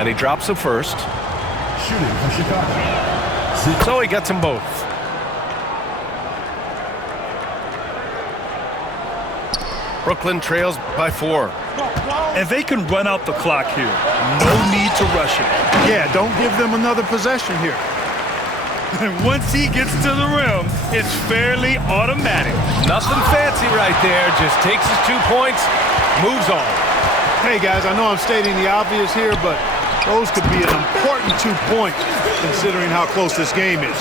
And he drops the first. Shooting for Chicago. So he gets them both. Brooklyn trails by 4. And they can run out the clock here. No need to rush it. Yeah, don't give them another possession here. And once he gets to the rim, it's fairly automatic. Nothing fancy right there. Just takes his 2 points, moves on. Hey, guys, I know I'm stating the obvious here, but those could be an important 2 points considering how close this game is.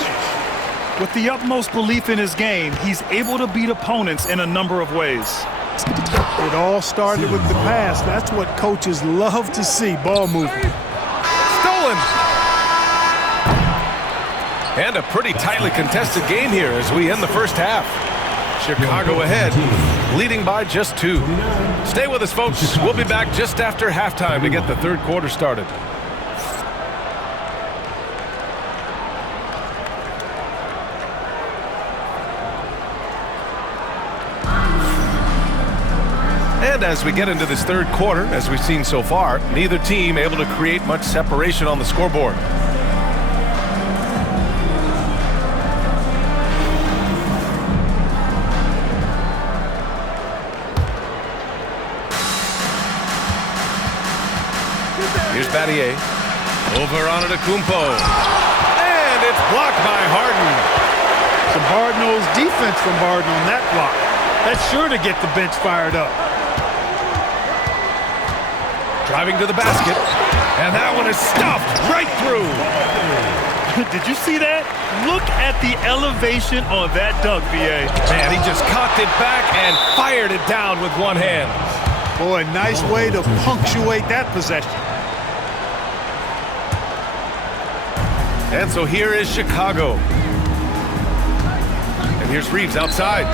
With the utmost belief in his game, he's able to beat opponents in a number of ways. It all started with the pass. That's what coaches love to see, ball movement. Stolen! And a pretty tightly contested game here as we end the first half. Chicago ahead, leading by just 2. Stay with us, folks. We'll be back just after halftime to get the third quarter started. And as we get into this third quarter, as we've seen so far, neither team able to create much separation on the scoreboard. Here's Battier. Over on Antetokounmpo. And it's blocked by Harden. Some hard-nosed defense from Harden on that block. That's sure to get the bench fired up. Driving to the basket. And that one is stuffed right through. Did you see that? Look at the elevation on that dunk, VA. Man, he just cocked it back and fired it down with one hand. Boy, nice way to punctuate that possession. And so here is Chicago. And here's Reeves outside.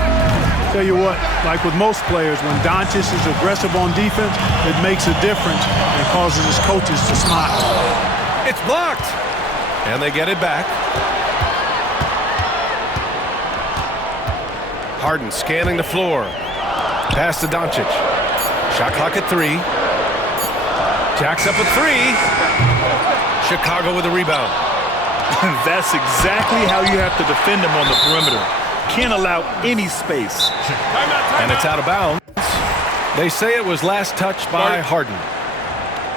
Tell you what, like with most players, when Doncic is aggressive on defense, it makes a difference and causes his coaches to smile. It's blocked. And they get it back. Harden scanning the floor. Pass to Doncic. Shot clock at 3. Jacks up a 3. Chicago with a rebound. That's exactly how you have to defend him on the perimeter. Can't allow any space. And it's out of bounds. They say it was last touched by Harden.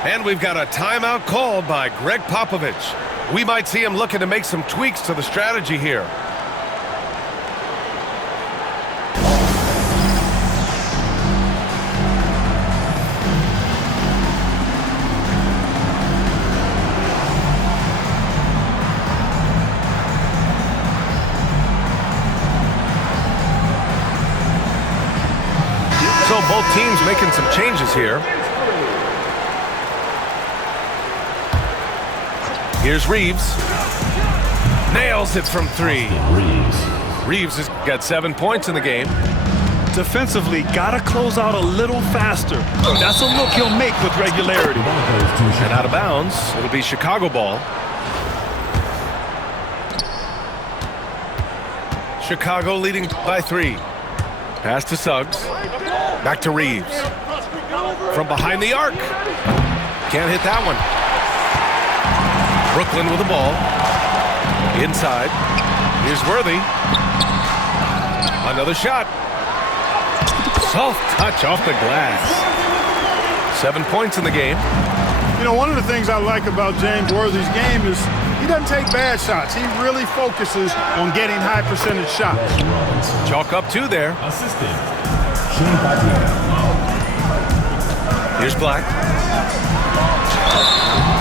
And we've got a timeout called by Greg Popovich. We might see him looking to make some tweaks to the strategy here. So both teams making some changes here. Here's Reeves. Nails it from 3. Reeves has got 7 points in the game. Defensively, gotta close out a little faster. That's a look he'll make with regularity. And out of bounds, it'll be Chicago ball. Chicago leading by 3. Pass to Suggs. Back to Reeves. From behind the arc. Can't hit that one. Brooklyn with the ball. Inside. Here's Worthy. Another shot. Soft touch off the glass. 7 points in the game. You know, one of the things I like about James Worthy's game is he doesn't take bad shots. He really focuses on getting high percentage shots. Chalk up 2 there. Here's Black.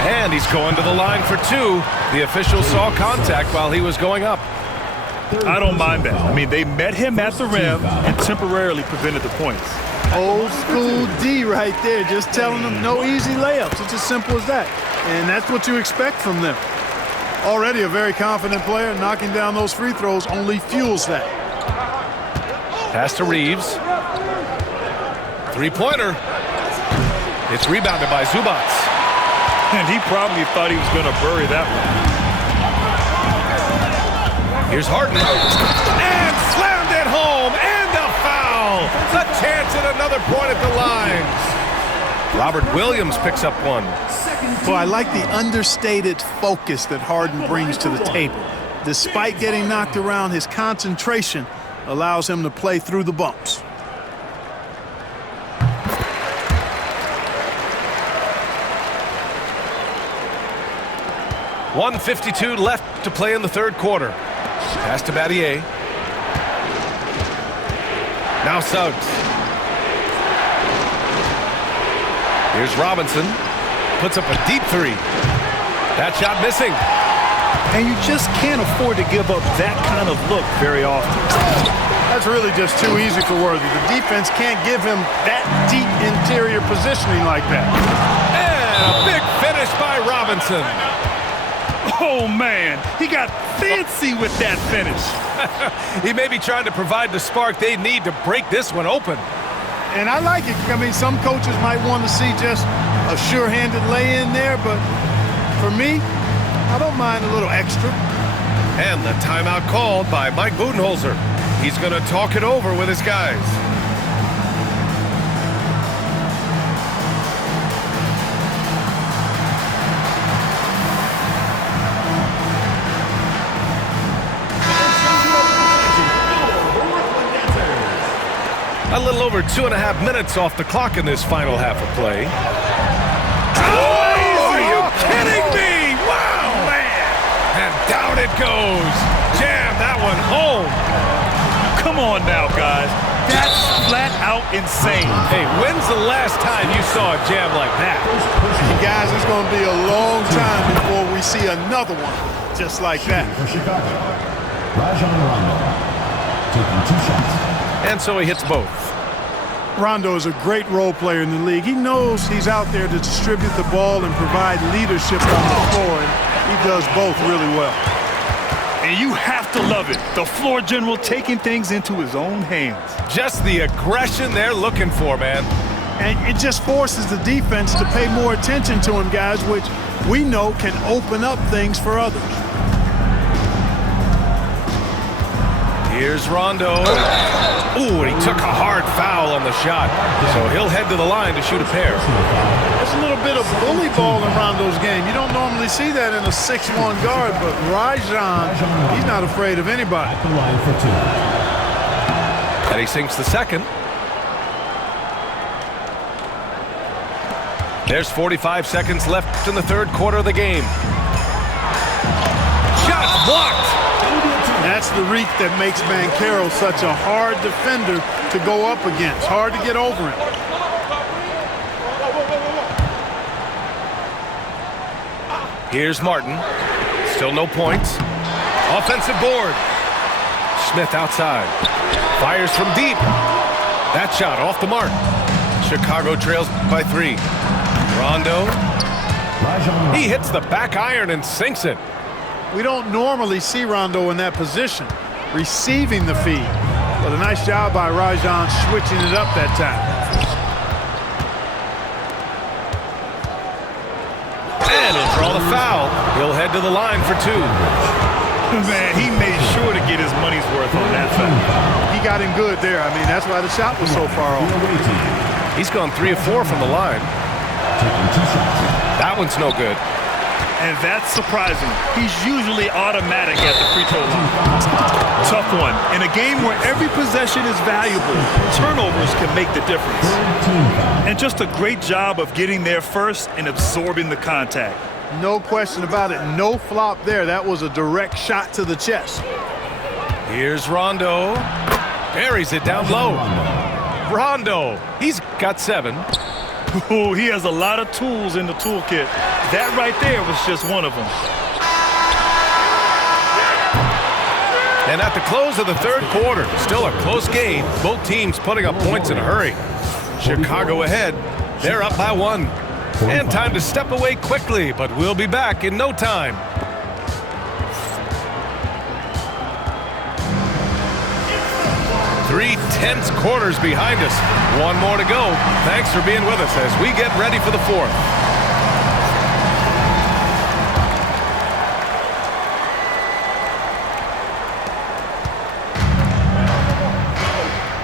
And he's going to the line for 2. The official saw contact while he was going up. I don't mind that. I mean, they met him at the rim and temporarily prevented the points. Old school D right there, just telling them no easy layups. It's as simple as that. And that's what you expect from them. Already a very confident player, knocking down those free throws only fuels that. Pass to Reeves. Three-pointer. It's rebounded by Zubats. And he probably thought he was going to bury that one. Here's Harden. And slammed it home. And a foul. A chance at another point at the line. Robert Williams picks up one. Well, I like the understated focus that Harden brings to the table. Despite getting knocked around, his concentration allows him to play through the bumps. .152 left to play in the third quarter. Pass to Battier. Now Suggs. Here's Robinson. Puts up a deep three. That shot missing. And you just can't afford to give up that kind of look very often. That's really just too easy for Worthy. The defense can't give him that deep interior positioning like that. And a big finish by Robinson. Oh, man, he got fancy with that finish. He may be trying to provide the spark they need to break this one open. And I like it. I mean, some coaches might want to see just a sure-handed lay-in there, but for me, I don't mind a little extra. And the timeout called by Mike Budenholzer. He's going to talk it over with his guys. A little over 2.5 minutes off the clock in this final half of play. Oh, are you kidding me? Wow, man. And down it goes. Jam that one home. Come on now, guys. That's flat out insane. Hey, when's the last time you saw a jam like that? Hey, guys, it's going to be a long time before we see another one just like that. For Chicago, Rajon Rondo taking 2 shots. And so he hits both. Rondo is a great role player in the league. He knows he's out there to distribute the ball and provide leadership on the floor, and he does both really well. And you have to love it. The floor general taking things into his own hands. Just the aggression they're looking for, man. And it just forces the defense to pay more attention to him, guys, which we know can open up things for others. Here's Rondo. Ooh, and he took a hard foul on the shot. So he'll head to the line to shoot a pair. There's a little bit of bully ball in Rondo's game. You don't normally see that in a 6'1 guard, but Rajon, he's not afraid of anybody. At the line for 2. And he sinks the second. There's 45 seconds left in the third quarter of the game. Shots blocked. That's the reek that makes Banchero such a hard defender to go up against. Hard to get over him. Here's Martin. Still no points. Offensive board. Smith outside. Fires from deep. That shot off the mark. Chicago trails by 3. Rondo. He hits the back iron and sinks it. We don't normally see Rondo in that position, receiving the feed. But a nice job by Rajon switching it up that time. And he'll draw the foul. He'll head to the line for 2. Man, he made sure to get his money's worth on that foul. He got him good there. I mean, that's why the shot was so far off. He's gone 3 of 4 from the line. Taking 2 shots. That one's no good. And that's surprising. He's usually automatic at the free throw line. Tough one. In a game where every possession is valuable, turnovers can make the difference. And just a great job of getting there first and absorbing the contact. No question about it. No flop there. That was a direct shot to the chest. Here's Rondo. Buries it down low. Rondo. He's got 7. Oh, he has a lot of tools in the toolkit. That right there was just one of them. And at the close of the third quarter, still a close game. Both teams putting up points in a hurry. Chicago ahead. They're up by 1. And time to step away quickly, but we'll be back in no time. Three tense quarters behind us. 1 more to go. Thanks for being with us as we get ready for the 4th.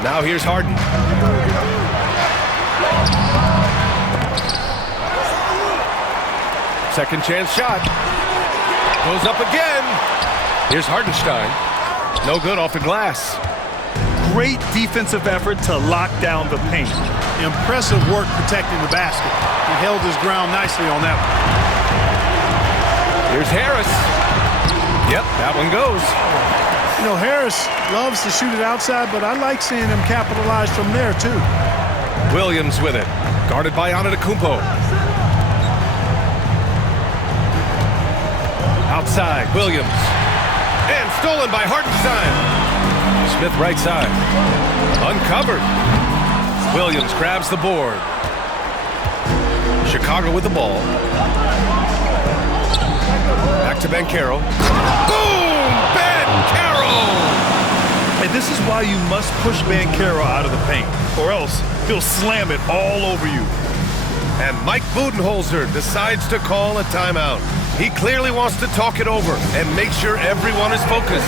Now here's Harden. Second chance shot. Goes up again. Here's Hartenstein. No good off the glass. Great defensive effort to lock down the paint. Impressive work protecting the basket. He held his ground nicely on that one. Here's Harris. Yep, that one goes. You know, Harris loves to shoot it outside, but I like seeing him capitalize from there, too. Williams with it. Guarded by Antetokounmpo. Outside, Williams. And stolen by Hartenstein. Smith right side. Uncovered. Williams grabs the board. Chicago with the ball. Back to Banchero. Boom! Banchero! And this is why you must push Banchero out of the paint, or else he'll slam it all over you. And Mike Budenholzer decides to call a timeout. He clearly wants to talk it over and make sure everyone is focused.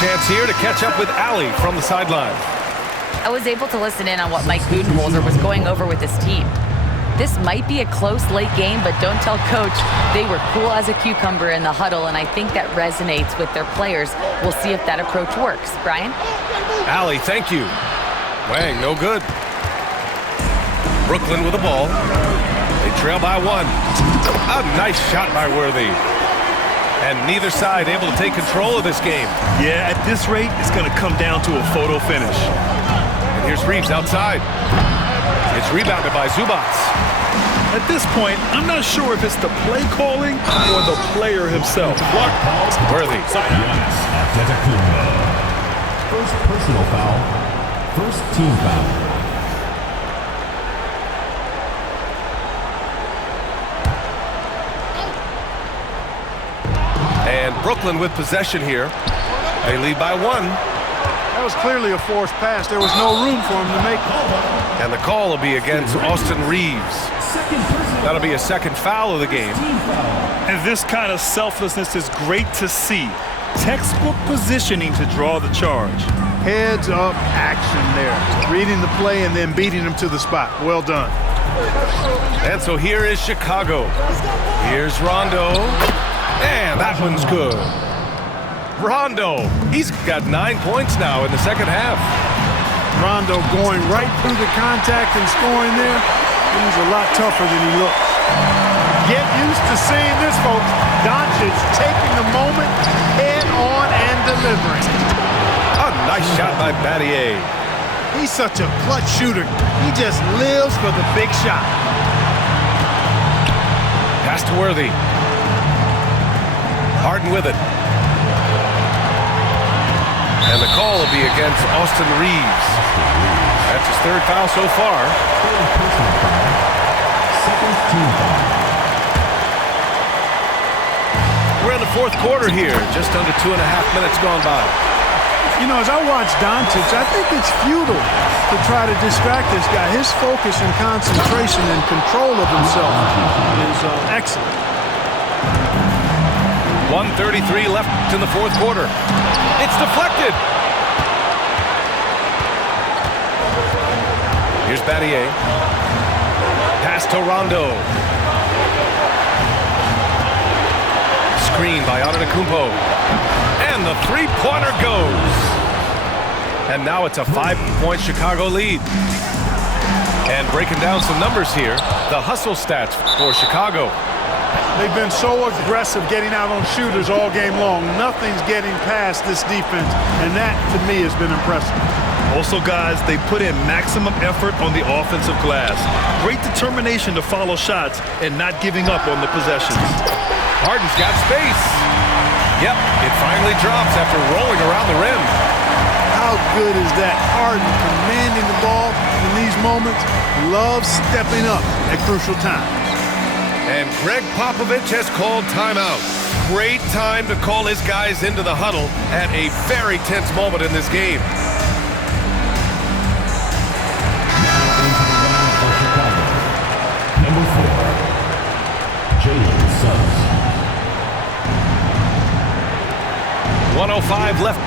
Chance here to catch up with Allie from the sideline. I was able to listen in on what Mike Budenholzer was going over with his team. This might be a close late game, but don't tell coach. They were cool as a cucumber in the huddle, and I think that resonates with their players. We'll see if that approach works. Brian? Allie, thank you. Wang, no good. Brooklyn with the ball. They trail by one. A nice shot by Worthy. And neither side able to take control of this game. Yeah, at this rate, it's going to come down to a photo finish. And here's Reeves outside. It's rebounded by Zubac. At this point, I'm not sure if it's the play calling or the player himself. Worthy. First personal foul. First team foul. And Brooklyn with possession here. They lead by one. That was clearly a forced pass. There was no room for him to make it. And the call will be against Austin Reeves. That'll be a second foul of the game. And this kind of selflessness is great to see. Textbook positioning to draw the charge. Heads up action there. Reading the play and then beating him to the spot. Well done. And so here is Chicago. Here's Rondo. And that one's good. Rondo, he's got 9 points now in the second half. Rondo going right through the contact and scoring there. He's a lot tougher than he looks. Get used to seeing this, folks. Doncic taking the moment head on and delivering. A nice shot by Battier. He's such a clutch shooter. He just lives for the big shot. Pass to Worthy. Harden with it. And the call will be against Austin Reeves. That's his third foul so far. Second team foul. We're in the fourth quarter here. Just under 2.5 minutes gone by. You know, as I watch Doncic, I think it's futile to try to distract this guy. His focus and concentration and control of himself is excellent. 1:33 left in the fourth quarter. It's deflected. Here's Battier. Pass to Rondo. Screen by Antetokounmpo. And the three-pointer goes. And now it's a 5-point Chicago lead. And breaking down some numbers here, the hustle stats for Chicago. They've been so aggressive getting out on shooters all game long. Nothing's getting past this defense, and that, to me, has been impressive. Also, guys, they put in maximum effort on the offensive glass. Great determination to follow shots and not giving up on the possessions. Harden's got space. Yep, it finally drops after rolling around the rim. How good is that? Harden commanding the ball in these moments. Loves stepping up at crucial times. And Greg Popovich has called timeout. great time to call his guys into the huddle at a very tense moment in this game. Number 4, Jalen Suggs. 1:05 left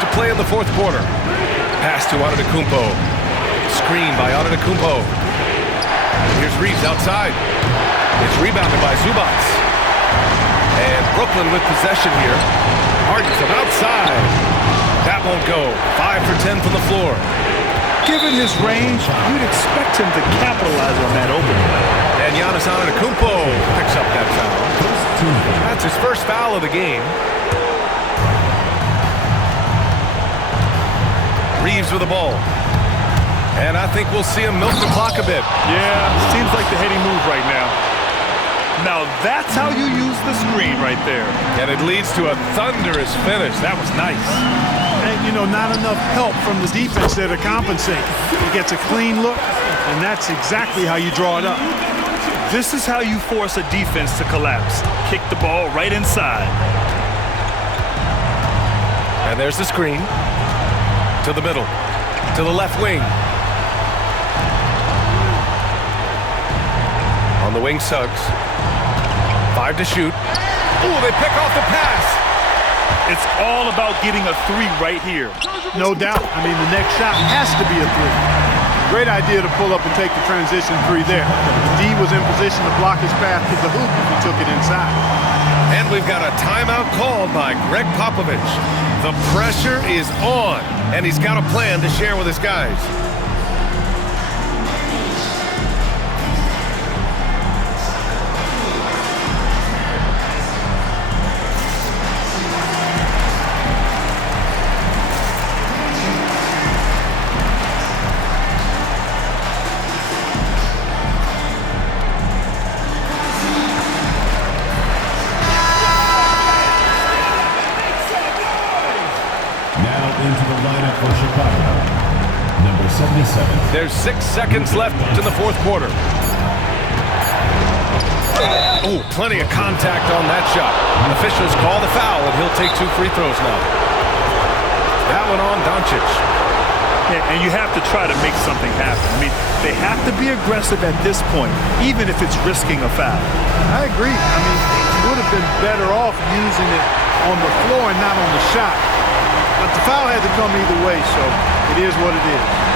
to play in the fourth quarter. Pass to Antetokounmpo. Screen by Antetokounmpo. Here's Reeves outside. It's rebounded by Zubats. And Brooklyn with possession here. Harden from outside. That won't go. 5 for 10 from the floor. Given his range, you'd expect him to capitalize on that opening. And Giannis Antetokounmpo picks up that foul. That's his first foul of the game. Reeves with the ball. And I think we'll see him milk the clock a bit. Yeah, seems like the heady move right now. Now that's how you use the screen right there. And it leads to a thunderous finish. That was nice. And, you know, not enough help from the defense there to compensate. He gets a clean look, and that's exactly how you draw it up. This is how you force a defense to collapse. Kick the ball right inside. And there's the screen. To the middle. To the left wing. On the wing, Suggs. 5 to shoot. Ooh, they pick off the pass. It's all about getting a 3 right here. No doubt. I mean, the next shot has to be a 3. Great idea to pull up and take the transition 3 there. D was in position to block his path to the hoop if he took it inside. And we've got a timeout called by Greg Popovich. The pressure is on, and he's got a plan to share with his guys. Into the lineup for Chicago, number 77. There's 6 seconds left in the fourth quarter. Oh, plenty of contact on that shot. Officials call the foul, and he'll take 2 free throws now. That one on Doncic. Yeah, and you have to try to make something happen. I mean, they have to be aggressive at this point, even if it's risking a foul. I agree. I mean, he would have been better off using it on the floor and not on the shot. But the foul had to come either way, so it is what it is.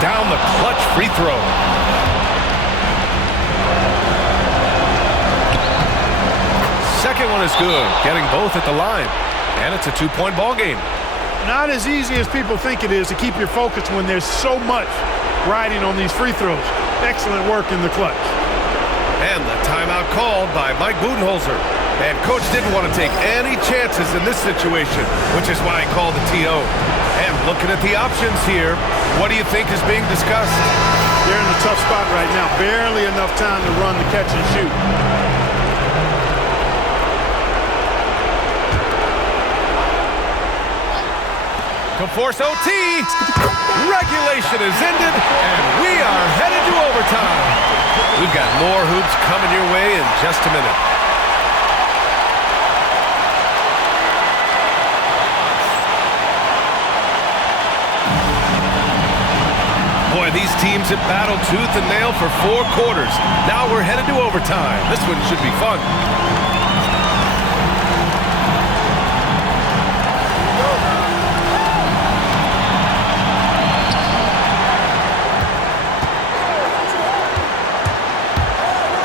Down the clutch free throw. Second one is good, getting both at the line. And it's a 2-point ball game. Not as easy as people think it is to keep your focus when there's so much riding on these free throws. Excellent work in the clutch. And the timeout called by Mike Budenholzer. And coach didn't want to take any chances in this situation, which is why he called the TO. And looking at the options here, what do you think is being discussed? They're in a tough spot right now. Barely enough time to run the catch and shoot. To force OT. Regulation is ended, and we are headed to overtime. We've got more hoops coming your way in just a minute. Boy, these These teams have battled tooth and nail for 4 quarters. Now we're headed to overtime. This one should be fun.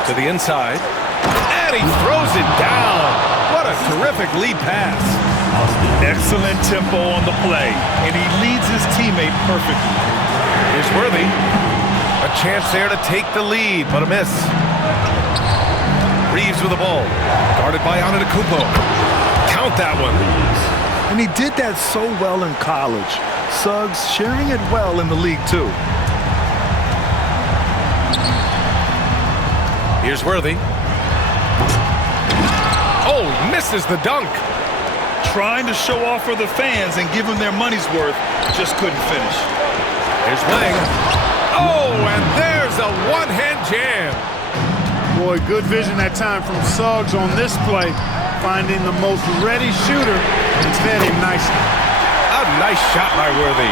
To the inside, and he throws it down. What a terrific lead pass. Excellent tempo on the play, and he leads his teammate perfectly. Here's Worthy. A chance there to take the lead, but a miss. Reeves with the ball. Guarded by Antetokounmpo. Count that one. And he did that so well in college. Suggs sharing it well in the league, too. Here's Worthy. Oh, misses the dunk. Trying to show off for the fans and give them their money's worth, just couldn't finish. Here's Wang. Oh, and there's a one-hand jam. Boy, good vision that time from Suggs on this play, finding the most ready shooter and fed him nicely. A nice shot by Worthy.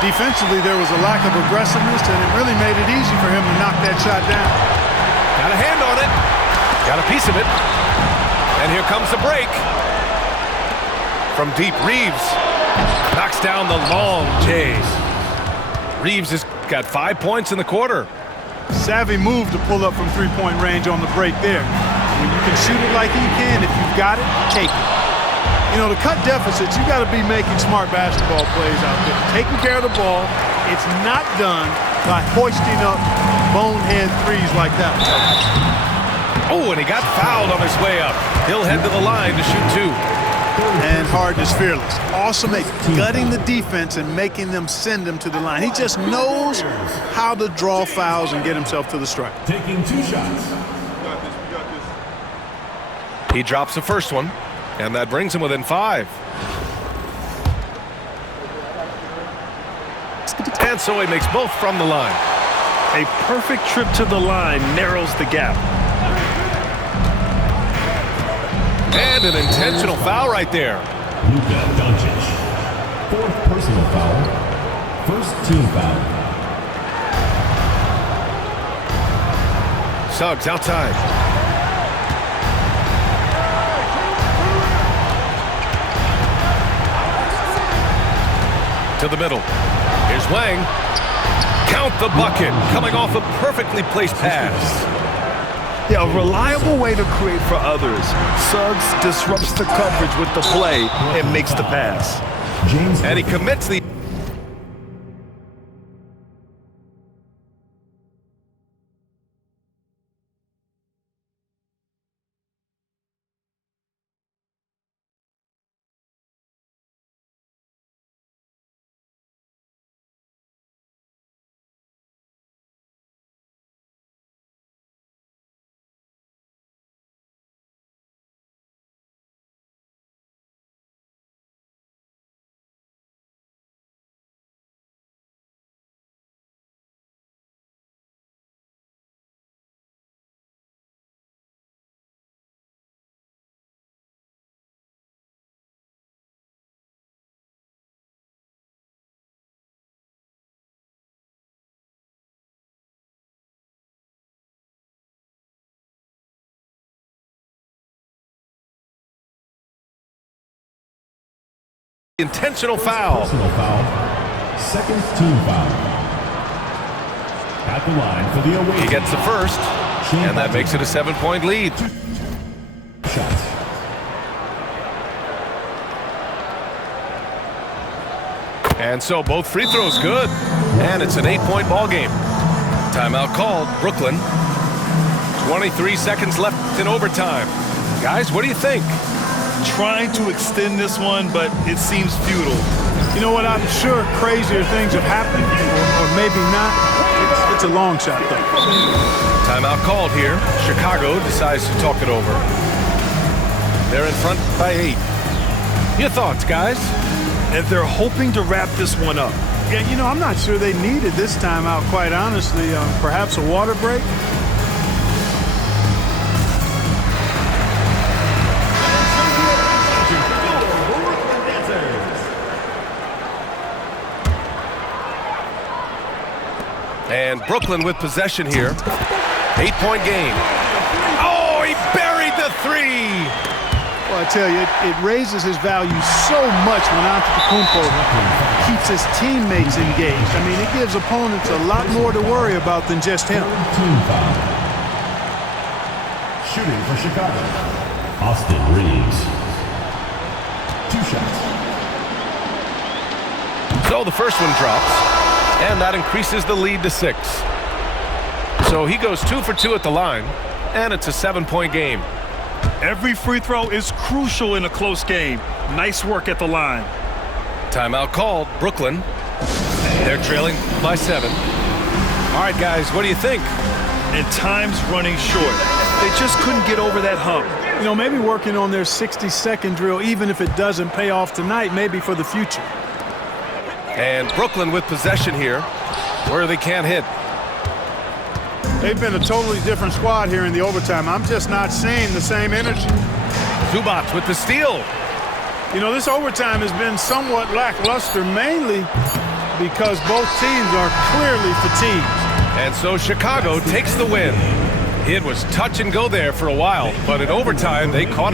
Defensively, there was a lack of aggressiveness, and it really made it easy for him to knock that shot down. Got a hand on it. Got a piece of it. And here comes the break. From deep, Reeves knocks down the long J. Reeves has got 5 points in the quarter. Savvy move to pull up from three-point range on the break there. When you can shoot it like he can, if you've got it, take it. You know, to cut deficits, you got to be making smart basketball plays out there. Taking care of the ball. It's not done by hoisting up bonehead threes like that. Oh, and he got fouled on his way up. He'll head to the line to shoot 2. And Harden is fearless. Awesome at gutting the defense and making them send him to the line. He just knows how to draw fouls and get himself to the stripe. Taking 2 shots. He drops the first one, and that brings him within 5. And so he makes both from the line. A perfect trip to the line narrows the gap. And an intentional foul right there. Luka Doncic. 4th personal foul. 1st team foul. Suggs outside. To the middle. Here's Wang. Count the bucket. Coming off a perfectly placed pass. Yeah, a reliable way to create for others. Suggs disrupts the coverage with the play and makes the pass. James And he commits the... Intentional foul. personal foul. 2nd team foul. At the line for the away. He gets the first, and that makes it a 7-point lead. Shots. And so both free throws good, and it's an 8-point ball game. Timeout called, Brooklyn. 23 seconds left in overtime. Guys, what do you think? Trying to extend this one, but it seems futile. You know what? I'm sure crazier things have happened, or maybe not. It's a long shot, though. Timeout called here. Chicago decides to talk it over. They're in front by 8. Your thoughts, guys? And they're hoping to wrap this one up. Yeah, you know, I'm not sure they needed this timeout, quite honestly. Perhaps a water break? Brooklyn with possession here. 8-point game. Oh, he buried the three. Well, I tell you, it raises his value so much when Antetokounmpo keeps his teammates engaged. I mean, it gives opponents a lot more to worry about than just him. Team foul. Shooting for Chicago, Austin Reeves. 2 shots. So the first one drops, and that increases the lead to 6. So he goes 2 for 2 at the line, and it's a 7-point game. Every free throw is crucial in a close game. Nice work at the line. Timeout called. Brooklyn. They're trailing by 7. All right, guys, what do you think? And time's running short. They just couldn't get over that hump. You know, maybe working on their 60-second drill, even if it doesn't pay off tonight, maybe for the future. And Brooklyn with possession here, where they can't hit. They've been a totally different squad here in the overtime. I'm just not seeing the same energy. Zubac with the steal. You know, this overtime has been somewhat lackluster, mainly because both teams are clearly fatigued. And so Chicago takes the win. It was touch and go there for a while, but in overtime they caught